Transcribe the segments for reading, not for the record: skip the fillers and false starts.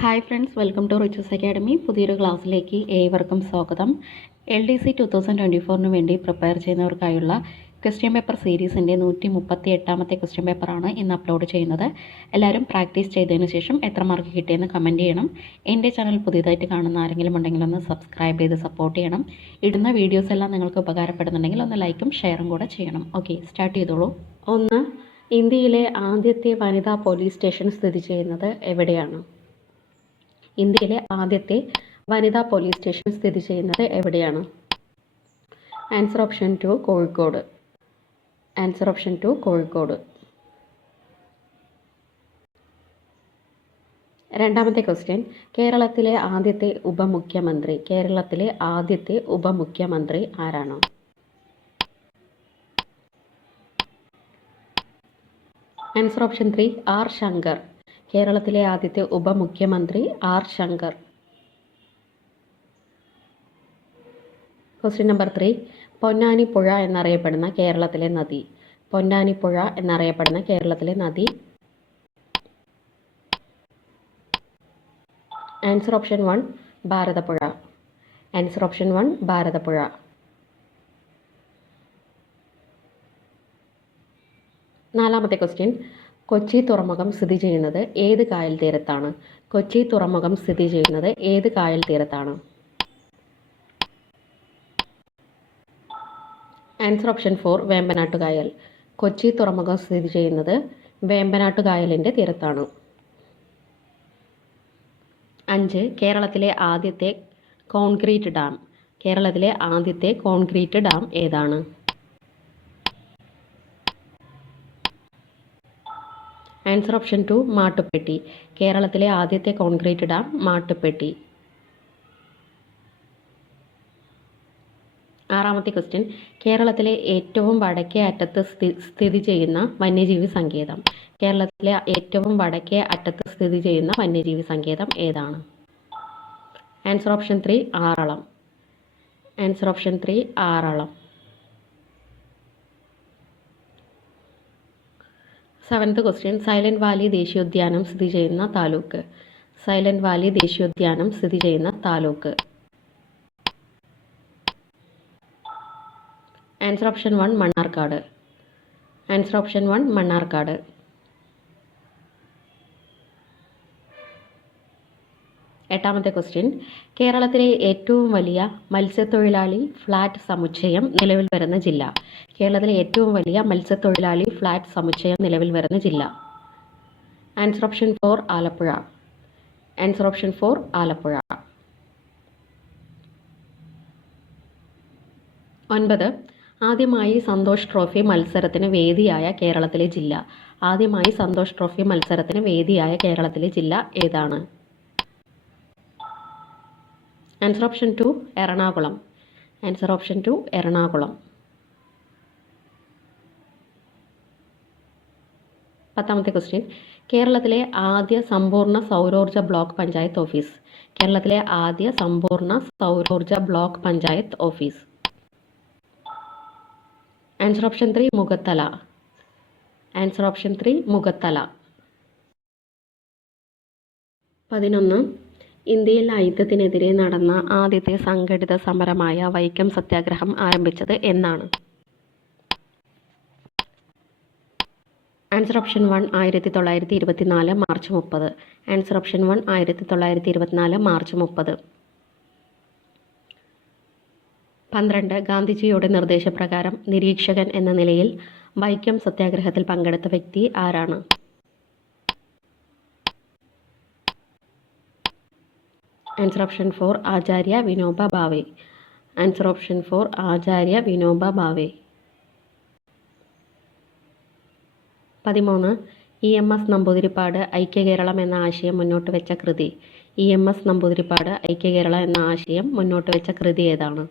Hi friends, welcome to Riches Academy. പുതിയൊരു ക്ലാസ്സിലേക്ക് ഏവർക്കും സ്വാഗതം. LDC 2024 വേണ്ടി പ്രിപ്പയർ ചെയ്യുന്നവർക്കായുള്ള ക്വസ്റ്റ്യൻ പേപ്പർ സീരീസിൻ്റെ 138ാമത്തെ ക്വസ്റ്റ്യൻ പേപ്പറാണ് ഇന്ന് അപ്ലോഡ് ചെയ്യുന്നത്. എല്ലാവരും പ്രാക്ടീസ് ചെയ്തതിന് ശേഷം എത്ര മാർക്ക് കിട്ടിയെന്ന് കമൻറ്റ് ചെയ്യണം. എൻ്റെ ചാനൽ പുതിയതായിട്ട് കാണുന്ന ആരെങ്കിലും ഉണ്ടെങ്കിൽ ഒന്ന് സബ്സ്ക്രൈബ് ചെയ്ത് സപ്പോർട്ട് ചെയ്യണം. ഇടുന്ന വീഡിയോസ് എല്ലാം നിങ്ങൾക്ക് ഉപകാരപ്പെടുന്നുണ്ടെങ്കിൽ ഒന്ന് ലൈക്കും ഷെയറും കൂടെ ചെയ്യണം. ഓക്കെ, സ്റ്റാർട്ട് ചെയ്തോളൂ. ഒന്ന്, ഇന്ത്യയിലെ ആദ്യത്തെ വനിതാ പോലീസ് സ്റ്റേഷൻ സ്ഥിതി ചെയ്യുന്നത് എവിടെയാണ്? ഇന്ത്യയിലെ ആദ്യത്തെ വനിതാ പോലീസ് സ്റ്റേഷൻ സ്ഥിതി ചെയ്യുന്നത് എവിടെയാണ്? Answer option 2 Kozhikode. Answer option 2 Kozhikode. രണ്ടാമത്തെ ക്വസ്റ്റ്യൻ, കേരളത്തിലെ ആദ്യത്തെ ഉപമുഖ്യമന്ത്രി ആരാണ്? Answer option 3 R Sankar. കേരളത്തിലെ ആദ്യത്തെ ഉപമുഖ്യമന്ത്രി R Sankar. Question number 3, Ponnanippuzha എന്നറിയപ്പെടുന്ന കേരളത്തിലെ നദി. പൊന്നാനിപ്പുഴ എന്നറിയപ്പെടുന്ന കേരളത്തിലെ നദി. Answer option 1 Bharathapuzha. Answer option 1 Bharathapuzha. നാലാമത്തെ ക്വസ്റ്റ്യൻ, കൊച്ചി തുറമുഖം സ്ഥിതി ചെയ്യുന്നത് ഏത് കായൽ തീരത്താണ്? കൊച്ചി തുറമുഖം സ്ഥിതി ചെയ്യുന്നത് ഏത് കായൽ തീരത്താണ്? Answer option 4 വേമ്പനാട്ടുകായൽ. കൊച്ചി തുറമുഖം സ്ഥിതി ചെയ്യുന്നത് വേമ്പനാട്ടുകായലിൻ്റെ തീരത്താണ്. 5, കേരളത്തിലെ ആദ്യത്തെ കോൺക്രീറ്റ് ഡാം. കേരളത്തിലെ ആദ്യത്തെ കോൺക്രീറ്റ് ഡാം ഏതാണ്? Answer option 2 Mattupetty. കേരളത്തിലെ ആദ്യത്തെ കോൺക്രീറ്റ് ഡാം മാട്ടുപ്പെട്ടി. ആറാമത്തെ ക്വസ്റ്റ്യൻ, കേരളത്തിലെ ഏറ്റവും വടക്കേ അറ്റത്ത് സ്ഥിതി ചെയ്യുന്ന വന്യജീവി സങ്കേതം. കേരളത്തിലെ ഏറ്റവും വടക്കേ അറ്റത്ത് സ്ഥിതി ചെയ്യുന്ന വന്യജീവി സങ്കേതം ഏതാണ്? Answer option 3 Aralam. Answer option 3 Aralam. 7th question, Silent Valley ദേശീയോദ്യാനം സ്ഥിതി ചെയ്യുന്ന താലൂക്ക്. സൈലന്റ് വാലി ദേശീയോദ്യാനം സ്ഥിതി ചെയ്യുന്ന taluk. Answer option 1 Mannarkkad. Answer option 1 Mannarkkad. 8ാമത്തെ ക്വസ്റ്റ്യൻ, കേരളത്തിലെ ഏറ്റവും വലിയ മത്സ്യത്തൊഴിലാളി ഫ്ലാറ്റ് സമുച്ചയം നിലവിൽ വരുന്ന ജില്ല. കേരളത്തിലെ ഏറ്റവും വലിയ മത്സ്യത്തൊഴിലാളി ഫ്ലാറ്റ് സമുച്ചയം നിലവിൽ വരുന്ന ജില്ല. Answer option 4 Alappuzha. Answer option 4 Alappuzha. 9, ആദ്യമായി സന്തോഷ് ട്രോഫി മത്സരത്തിന് വേദിയായ കേരളത്തിലെ ജില്ല. ആദ്യമായി സന്തോഷ് ട്രോഫി മത്സരത്തിന് വേദിയായ കേരളത്തിലെ ജില്ല ഏതാണ്? Answer option 2 Ernakulam. Answer option 2 Ernakulam. 10ാമത്തെ ക്വസ്റ്റ്യൻ, കേരളത്തിലെ ആദ്യ സമ്പൂർണ്ണ സൗരോർജ്ജ ബ്ലോക്ക് പഞ്ചായത്ത് ഓഫീസ്. കേരളത്തിലെ ആദ്യ സമ്പൂർണ്ണ സൗരോർജ്ജ block panchayat office. Answer option 3 Mukhathala. Answer option 3 Mukhathala. 11, ഇന്ത്യയിൽ ഐക്യത്തിനെതിരെ നടന്ന ആദ്യത്തെ സംഘടിത സമരമായ വൈക്കം സത്യാഗ്രഹം ആരംഭിച്ചത് എന്നാണ്? Answer option 1 1924 March 30. Answer option 1 1924 March 30. 12, ഗാന്ധിജിയുടെ നിർദ്ദേശപ്രകാരം നിരീക്ഷകൻ എന്ന നിലയിൽ വൈക്കം സത്യാഗ്രഹത്തിൽ പങ്കെടുത്ത വ്യക്തി ആരാണ്? ആൻസർ ഓപ്ഷൻ 4 ആചാര്യ വിനോബ ഭാവെ. ആൻസർ ഓപ്ഷൻ 4 ആചാര്യ വിനോബ ഭാവെ. 13, EMS നമ്പൂതിരിപ്പാട് ഐക്യകേരളം എന്ന ആശയം മുന്നോട്ട് വെച്ച കൃതി. EMS നമ്പൂതിരിപ്പാട് ഐക്യകേരളം എന്ന ആശയം മുന്നോട്ട് വെച്ച കൃതി ഏതാണ്?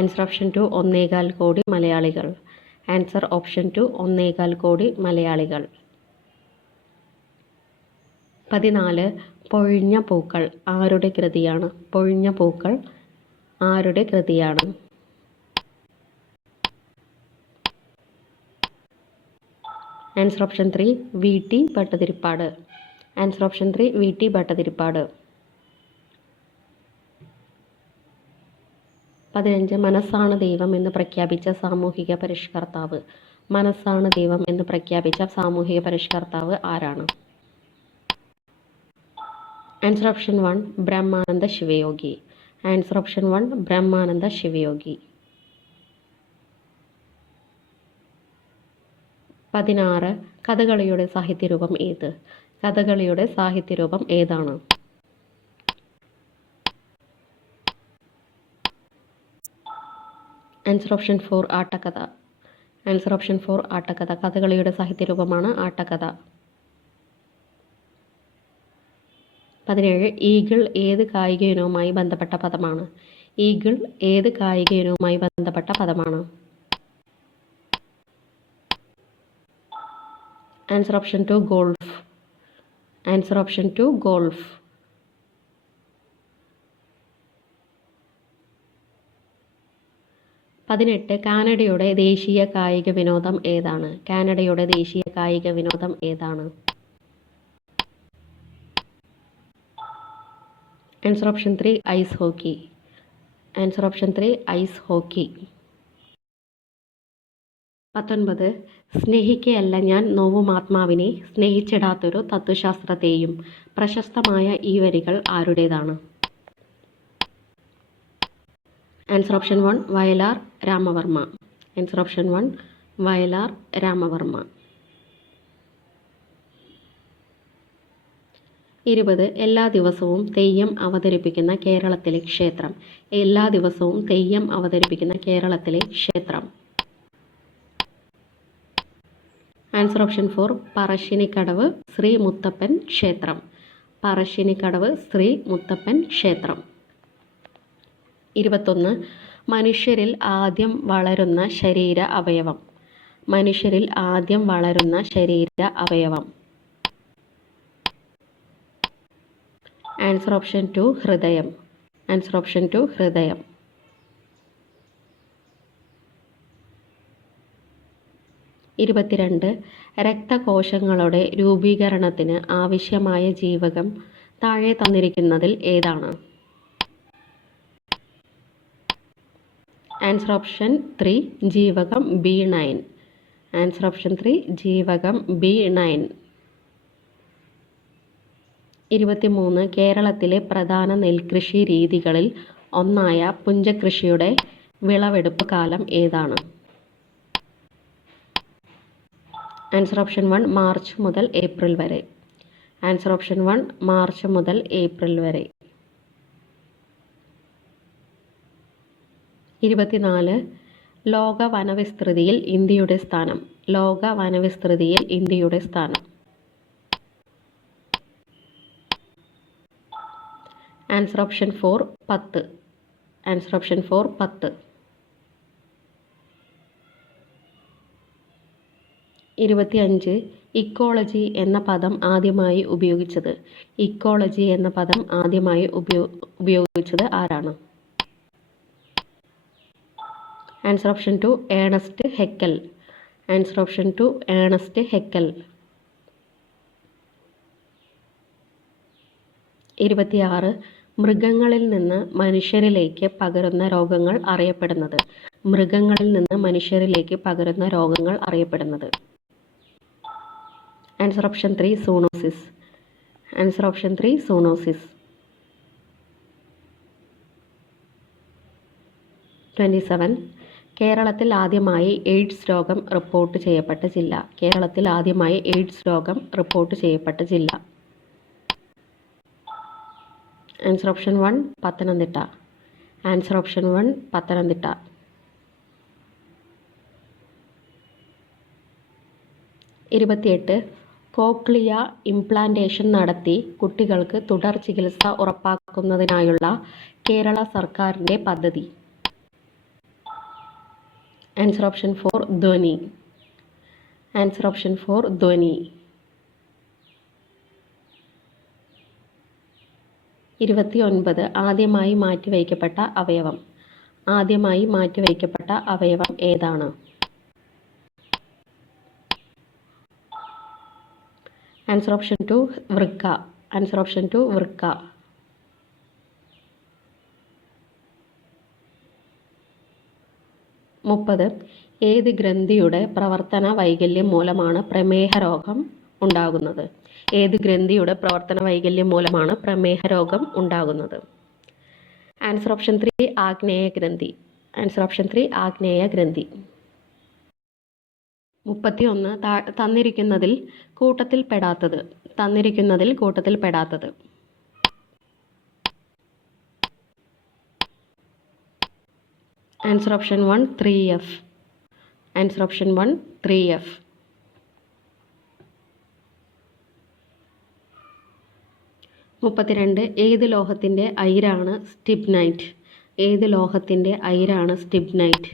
ആൻസർ ഓപ്ഷൻ 2 ഒന്നേകാൽ കോടി മലയാളികൾ. ആൻസർ ഓപ്ഷൻ 2 ഒന്നേകാൽ കോടി മലയാളികൾ. 14, പൊഴിഞ്ഞ പൂക്കൾ ആരുടെ കൃതിയാണ്? പൊഴിഞ്ഞ പൂക്കൾ ആരുടെ കൃതിയാണ്? Answer option 3 VT Bhattathiripad. Answer option 3 V T. Bhattathiripad. 15 മനസ്സാണ് ദൈവം എന്ന് പ്രഖ്യാപിച്ച സാമൂഹിക പരിഷ്കർത്താവ്. മനസ്സാണ് ദൈവം എന്ന് പ്രഖ്യാപിച്ച സാമൂഹിക പരിഷ്കർത്താവ് ആരാണ്? Answer option 1 Brahmananda Sivayogi. Answer option 1 Brahmananda Sivayogi. 16 കഥകളിയുടെ സാഹിത്യരൂപം ഏത്? കഥകളിയുടെ സാഹിത്യരൂപം ഏതാണ്? ആൻസർ ഓപ്ഷൻ 4 ആട്ടക്കഥ. ആൻസർ ഓപ്ഷൻ 4 ആട്ടക്കഥ. കഥകളിയുടെ സാഹിത്യരൂപമാണ് ആട്ടക്കഥ. 17 ഈഗിൾ ഏത് കായിക ഇനവുമായി ബന്ധപ്പെട്ട പദമാണ്? ഈഗിൾ ഏത് കായിക ഇനവുമായി ബന്ധപ്പെട്ട പദമാണ്? Answer option 2 golf. Answer option 2 golf. 18 കാനഡയുടെ ദേശീയ കായിക വിനോദം ഏതാണ്? കാനഡയുടെ ദേശീയ കായിക വിനോദം ഏതാണ്? Answer option 3 ice hockey. Answer option 3 ice hockey. 19 സ്നേഹിക്കയല്ല ഞാൻ നോവും ആത്മാവിനെ സ്നേഹിച്ചിടാത്തൊരു തത്വശാസ്ത്രത്തെയും. പ്രശസ്തമായ ഈ വരികൾ ആരുടേതാണ്? Answer option 1 Vayalar Ramavarma. Answer option 1 Vayalar Ramavarma. 20 എല്ലാ ദിവസവും തെയ്യം അവതരിപ്പിക്കുന്ന കേരളത്തിലെ ക്ഷേത്രം. എല്ലാ ദിവസവും തെയ്യം അവതരിപ്പിക്കുന്ന കേരളത്തിലെ ക്ഷേത്രം. ആൻസർ ഓപ്ഷൻ 4 പറശ്ശിനിക്കടവ് ശ്രീ മുത്തപ്പൻ ക്ഷേത്രം. പറശ്ശിനിക്കടവ് ശ്രീ മുത്തപ്പൻ ക്ഷേത്രം. 21 മനുഷ്യരിൽ ആദ്യം വളരുന്ന ശരീര അവയവം. മനുഷ്യരിൽ ആദ്യം വളരുന്ന ശരീര അവയവം. ആൻസർ ഓപ്ഷൻ 2 ഹൃദയം. ആൻസർ ഓപ്ഷൻ 2 ഹൃദയം. 22 രക്തകോശങ്ങളുടെ രൂപീകരണത്തിന് ആവശ്യമായ ജീവകം താഴെ തന്നിരിക്കുന്നതിൽ ഏതാണ്? ആൻസർ ഓപ്ഷൻ 3 ജീവകം B9. ആൻസർ ഓപ്ഷൻ 3 ജീവകം B9. 23 കേരളത്തിലെ പ്രധാന നെൽകൃഷി രീതികളിൽ ഒന്നായ പുഞ്ചകൃഷിയുടെ വിളവെടുപ്പ് കാലം ഏതാണ്? ആൻസർ ഓപ്ഷൻ 1 മാർച്ച് മുതൽ ഏപ്രിൽ വരെ. ആൻസർ ഓപ്ഷൻ 1 മാർച്ച് മുതൽ ഏപ്രിൽ വരെ. 24 ലോക വനവിസ്തൃതിയിൽ ഇന്ത്യയുടെ സ്ഥാനം. ലോക വനവിസ്തൃതിയിൽ ഇന്ത്യയുടെ സ്ഥാനം. Answer option 4 10. Answer option 4 10. 25 ecology എന്ന പദം ആദ്യമായി ഉപയോഗിച്ചത്. ഇക്കോളജി എന്ന പദം ആദ്യമായി ഉപയോഗിച്ചത് ആരാണ്? Answer option 2 Ernest Haeckel. Answer option 2 Ernest Haeckel. 26 മൃഗങ്ങളിൽ നിന്ന് മനുഷ്യരിലേക്ക് പകരുന്ന രോഗങ്ങൾ അറിയപ്പെടുന്നത്. മൃഗങ്ങളിൽ നിന്ന് മനുഷ്യരിലേക്ക് പകരുന്ന രോഗങ്ങൾ അറിയപ്പെടുന്നത്. Answer option 3 zoonosis. Answer option 3 zoonosis. 27 കേരളത്തിൽ ആദ്യമായി എയ്ഡ്സ് രോഗം റിപ്പോർട്ട് ചെയ്യപ്പെട്ട ജില്ല. കേരളത്തിൽ ആദ്യമായി എയ്ഡ്സ് രോഗം റിപ്പോർട്ട് ചെയ്യപ്പെട്ട ജില്ല. Answer option 1 Pathanamthitta. Answer option 1 Pathanamthitta. 28 cochlea implantation നടത്തി കുട്ടികൾക്ക് തുടർ ചികിത്സ ഉറപ്പാക്കുന്നതിനായുള്ള കേരള സർക്കാരിൻ്റെ പദ്ധതി. ആൻസർ ഓപ്ഷൻ 4 ധ്വനി. ആൻസർ ഓപ്ഷൻ 4 ധ്വനി. 29 ആദ്യമായി മാറ്റിവയ്ക്കപ്പെട്ട അവയവം. ആദ്യമായി മാറ്റിവയ്ക്കപ്പെട്ട അവയവം ഏതാണ്? ആൻസർ ഓപ്ഷൻ 2 വൃക്ക. ആൻസർ ഓപ്ഷൻ 2 വൃക്ക. 30. ഏത് ഗ്രന്ഥിയുടെ പ്രവർത്തന വൈകല്യം മൂലമാണ് പ്രമേഹ രോഗം ഉണ്ടാകുന്നത്? ഏത് ഗ്രന്ഥിയുടെ പ്രവർത്തന വൈകല്യം മൂലമാണ് പ്രമേഹ രോഗം ഉണ്ടാകുന്നത്? ആൻസർ ഓപ്ഷൻ 3 ആഗ്നേയ ഗ്രന്ഥി. ആൻസർ ഓപ്ഷൻ 3 ആഗ്നേയ ഗ്രന്ഥി. 31. തന്നിരിക്കുന്നതിൽ കൂട്ടത്തിൽ പെടാത്തത്. തന്നിരിക്കുന്നതിൽ കൂട്ടത്തിൽ പെടാത്തത്. Answer option 1 3F. Answer option 1 3F. 32. ഏത് ലോഹത്തിൻ്റെ അയിരാണ് സ്റ്റിബ്നൈറ്റ്? ഏത് ലോഹത്തിൻ്റെ അയിരാണ് stibnite?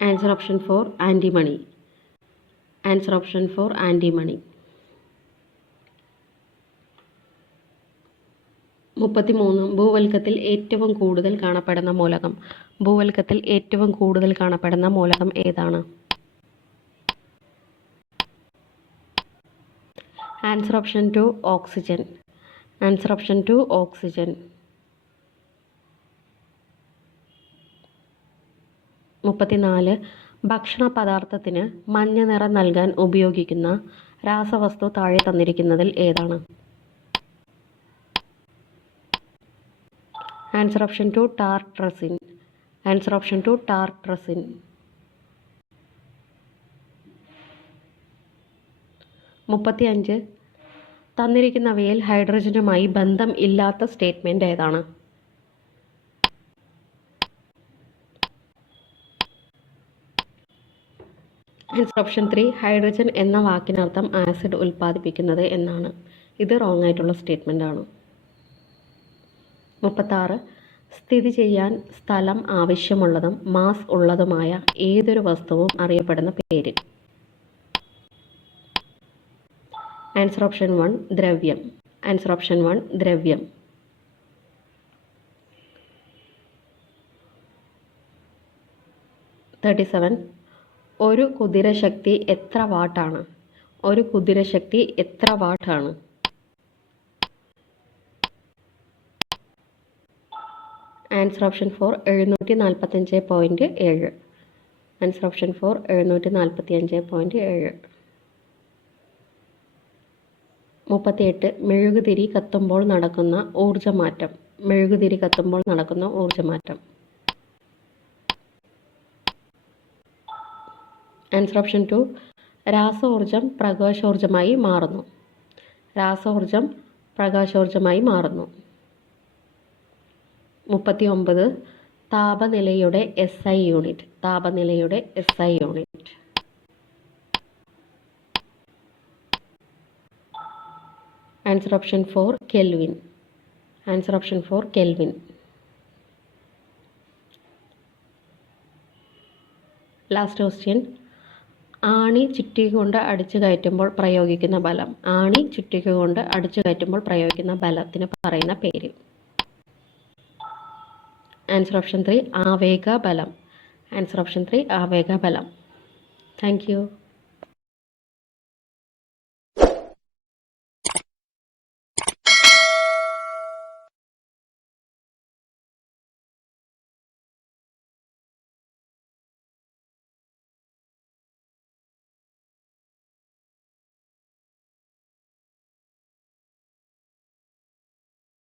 Answer option 4 antimony. Answer option 4 antimony. 33. ഭൂവൽക്കത്തിൽ ഏറ്റവും കൂടുതൽ കാണപ്പെടുന്ന മൂലകം. ഭൂവൽക്കത്തിൽ ഏറ്റവും കൂടുതൽ കാണപ്പെടുന്ന മൂലകം ഏതാണ്? Answer option 2 oxygen. Answer option 2 oxygen. 34. ഭക്ഷണ പദാർത്ഥത്തിന് മഞ്ഞ നിറം നൽകാൻ ഉപയോഗിക്കുന്ന രാസവസ്തു താഴെ തന്നിരിക്കുന്നതിൽ ഏതാണ്? Answer option 2 tartrazine. Answer option 2 tartrazine. 35. തന്നിരിക്കുന്നവയിൽ ഹൈഡ്രജനുമായി ബന്ധം ഇല്ലാത്ത സ്റ്റേറ്റ്മെൻറ്റ് ഏതാണ്? ആൻസർ ഓപ്ഷൻ 3 ഹൈഡ്രജൻ എന്ന വാക്കിനർത്ഥം ആസിഡ് ഉൽപ്പാദിപ്പിക്കുന്നത് എന്നാണ്. ഇത് റോങ് ആയിട്ടുള്ള സ്റ്റേറ്റ്മെൻ്റ് ആണ്. 36. സ്ഥിതി ചെയ്യാൻ സ്ഥലം ആവശ്യമുള്ളതും മാസ് ഉള്ളതുമായ ഏതൊരു വസ്തുവും അറിയപ്പെടുന്ന പേര്? ആൻസർ ഓപ്ഷൻ 1 ദ്രവ്യം. ആൻസർ ഓപ്ഷൻ 1 ദ്രവ്യം. 37. ഒരു കുതിരശക്തി എത്ര വാട്ടാണ്? ഒരു കുതിരശക്തി എത്ര വാട്ടാണ്? Answer option 4 745.7. Answer option 4 745.7. 38. മെഴുകുതിരി കത്തുമ്പോൾ നടക്കുന്ന ഊർജ്ജമാറ്റം. മെഴുകുതിരി കത്തുമ്പോൾ നടക്കുന്ന ഊർജ്ജമാറ്റം. ആൻസർ ഓപ്ഷൻ 2 രാസോർജം പ്രകാശോർജമായി മാറുന്നു. രാസോർജം പ്രകാശോർജമായി മാറുന്നു. 39. താപനിലയുടെ SI യൂണിറ്റ്. താപനിലയുടെ SI unit. Answer option 4 kelvin. Answer option 4 kelvin. Last question. ആണി ചുറ്റിക കൊണ്ട് അടിച്ചു കയറ്റുമ്പോൾ പ്രയോഗിക്കുന്ന ബലം. ആണി ചുറ്റിക കൊണ്ട് അടിച്ചു കയറ്റുമ്പോൾ പ്രയോഗിക്കുന്ന ബലത്തിന് പറയുന്ന പേര്? ആൻസർ ഓപ്ഷൻ 3 ആവേഗ ബലം. ആൻസർ ഓപ്ഷൻ 3 ആവേഗ ബലം. Thank you.